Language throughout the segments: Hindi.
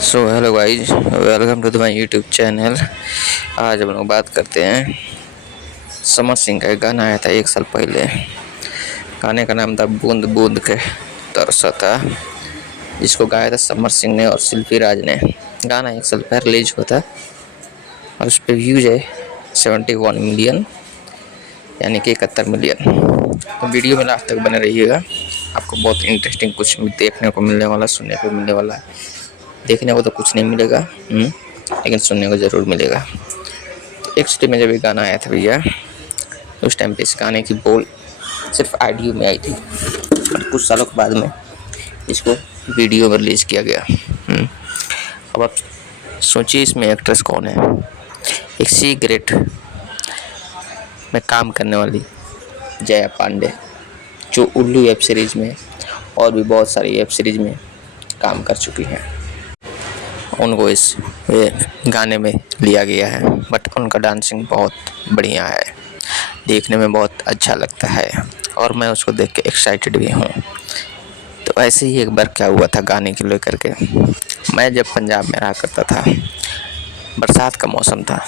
So hello guys, welcome to my YouTube channel. आज हम लोग बात करते हैं समर सिंह का एक गाना आया था 1 साल पहले। गाने का नाम था बूंद बूंद के तरसा था, जिसको गाया था समर सिंह ने और शिल्पी राज ने। गाना 1 साल पहले रिलीज हुआ था और उस पर व्यूज है 71 मिलियन, यानी कि 71 मिलियन। तो वीडियो में लास्ट तक बने रहिएगा, आपको बहुत इंटरेस्टिंग कुछ देखने को मिलने वाला, सुनने को मिलने वाला है। देखने को तो कुछ नहीं मिलेगा, लेकिन सुनने को ज़रूर मिलेगा। तो एक सिटी में जब ये गाना आया था भैया, उस टाइम पे इस गाने की बोल सिर्फ ऑडियो में आई थी और कुछ सालों के बाद में इसको वीडियो में रिलीज़ किया गया। अब आप सोचिए इसमें एक्ट्रेस कौन है। एक सी ग्रेड में काम करने वाली जया पांडे, जो उल्लू वेब सीरीज़ में और भी बहुत सारी वेब सीरीज़ में काम कर चुकी हैं, उनको इस गाने में लिया गया है। बट उनका डांसिंग बहुत बढ़िया है, देखने में बहुत अच्छा लगता है और मैं उसको देख के एक्साइटेड भी हूँ। तो ऐसे ही एक बार क्या हुआ था गाने को लेकर के। मैं जब पंजाब में रहा करता था, बरसात का मौसम था,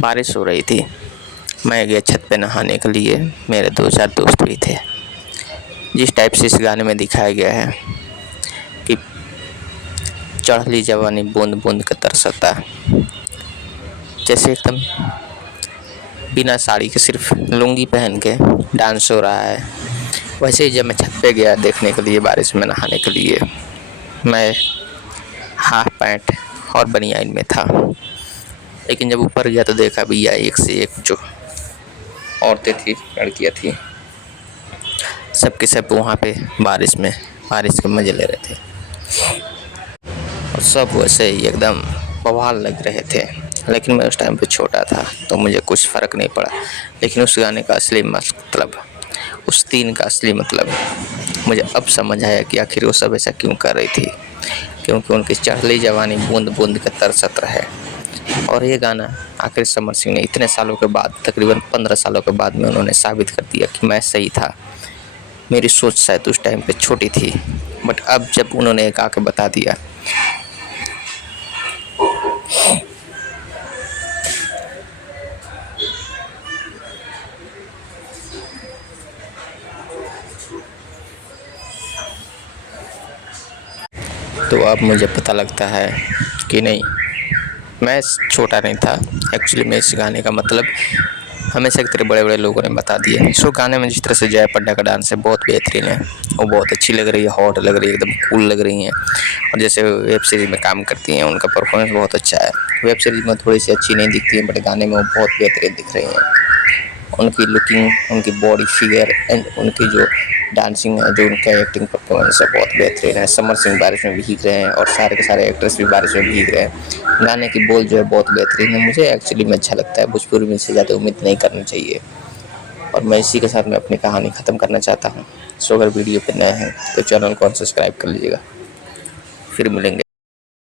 बारिश हो रही थी। मैं गया छत पे नहाने के लिए, मेरे 2-4 दोस्त भी थे। जिस टाइप से इस गाने में दिखाया गया है कि चढ़ली जवानी बूंद बूंद के तरसता, जैसे एकदम बिना साड़ी के सिर्फ लुंगी पहन के डांस हो रहा है। वैसे ही जब मैं छत पे गया देखने के लिए, बारिश में नहाने के लिए, मैं हाफ पैंट और बनियान में था। लेकिन जब ऊपर गया तो देखा भैया एक से एक जो औरतें थी, लड़कियाँ थी, सबके सब वहाँ पे बारिश के मज़े ले रहे थे और सब वैसे ही एकदम बवाल लग रहे थे। लेकिन मैं उस टाइम पे छोटा था तो मुझे कुछ फ़र्क नहीं पड़ा। लेकिन उस गाने का असली मतलब, उस सीन का असली मतलब मुझे अब समझ आया कि आखिर वो सब ऐसा क्यों कर रही थी। क्योंकि उनकी चढ़ली जवानी बूंद बूंद का तरसत है। और ये गाना आखिर समर सिंह ने इतने सालों के बाद, तकरीबन 15 सालों के बाद में, उन्होंने साबित कर दिया कि मैं सही था। मेरी सोच शायद उस टाइम पे छोटी थी, बट अब जब उन्होंने गा के बता दिया, तो अब मुझे पता लगता है कि नहीं, मैं छोटा नहीं था। एक्चुअली में इस गाने का मतलब हमेशा की तरह बड़े बड़े लोगों ने बता दिया। सो गाने में जिस तरह से जया पड्डा का डांस है बहुत बेहतरीन है, वो बहुत अच्छी लग रही है, हॉट लग रही है, एकदम कूल लग रही हैं। और जैसे वेब सीरीज़ में काम करती हैं, उनका परफॉर्मेंस बहुत अच्छा है। वेब सीरीज़ में थोड़ी सी अच्छी नहीं दिखती है, बट गाने में वो बहुत बेहतरीन दिख रही हैं। उनकी लुकिंग, उनकी बॉडी फिगर एंड उनकी जो डांसिंग है, जो उनका एक्टिंग परफॉर्मेंस है, बहुत बेहतरीन है। समर सिंह बारिश में भीग रहे हैं और सारे के सारे एक्टर्स भी बारिश में भीग रहे हैं। गाने की बोल जो है बहुत बेहतरीन है। मुझे एक्चुअली में अच्छा लगता है। भोजपुरी में इससे ज़्यादा उम्मीद नहीं करनी चाहिए। और मैं इसी के साथ मैं अपनी कहानी ख़त्म करना चाहता हूँ। सो अगर वीडियो पर नए हैं तो चैनल को सब्सक्राइब कर लीजिएगा। फिर मिलेंगे।